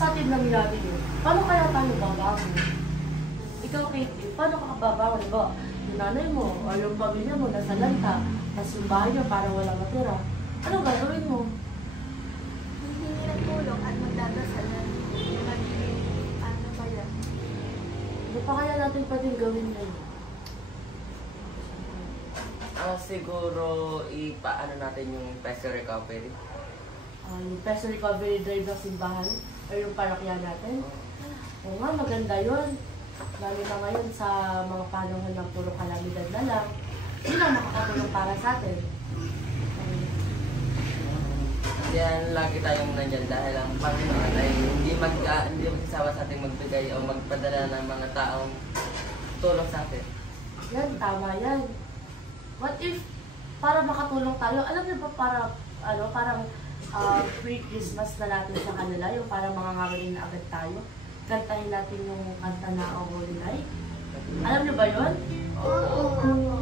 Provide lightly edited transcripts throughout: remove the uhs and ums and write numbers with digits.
sa atin nangyari yun, paano kaya tayo babangon? Ikaw, Katie, paano ka babangon? Ba, yung nanay mo o yung pamilya mo nasa lanta, tapos yung bahay nyo parang walang matira. Anong gagawin mo? Hihingi ng tulong at magdadasal na ano ba yan? Ano pa kaya natin pwedeng gawin yun? Siguro ipaano natin yung peso recovery. Yung peso recovery drive ng simbahan o yung parokya natin. Oo nga, maganda yun. Lalo na ngayon sa mga panahon ng puro kalamidad na lang, yun ang makakatulong para sa atin. Yan, lagi tayong nandyan dahil ang Panginoon ay hindi magsasawa sa ating magbigay o magpadala ng mga taong tulong sa atin. Yan, tama yan. What if, para makatulong tayo, alam niyo ba parang pre-Christmas na natin sa kanila, yung parang mga ngawin na agad tayo, kantahin natin yung kanta na O Holy Night. Alam niyo ba yun? Oo.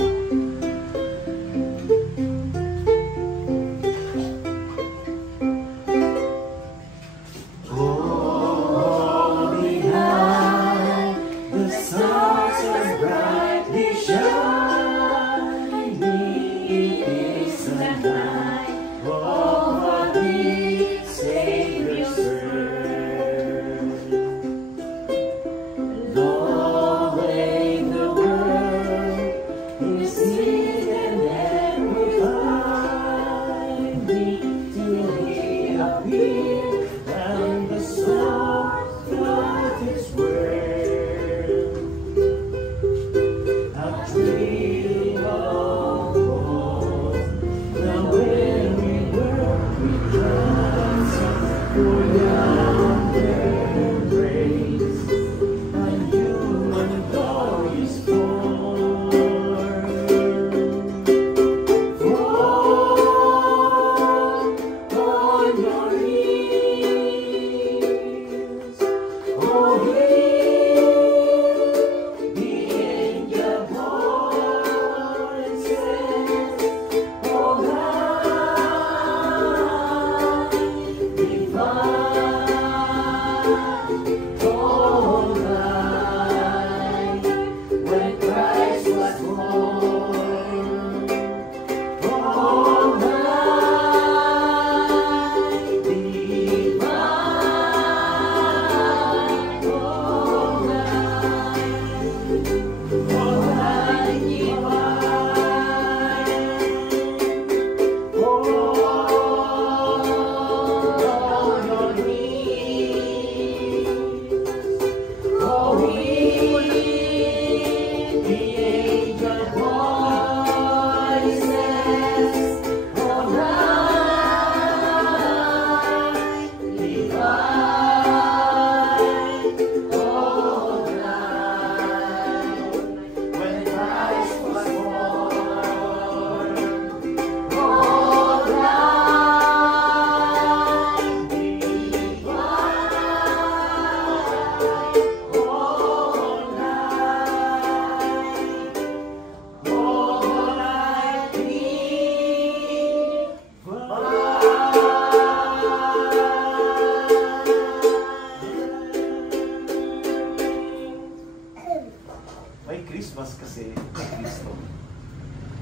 Christmas kasi kay Kristo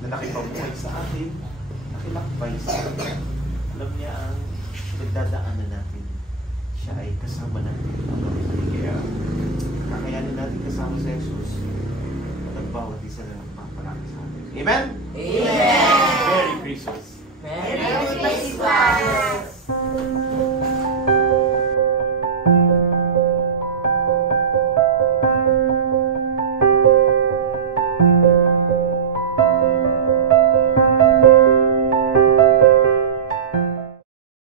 na nakipabuhay sa atin, nakilakbay sa atin. Alam niya ang nagdadaanan natin. Siya ay kasama natin. Kaya kakayanin natin kasama sa Jesus at ang bawat isa na magpapalaki sa atin. Amen?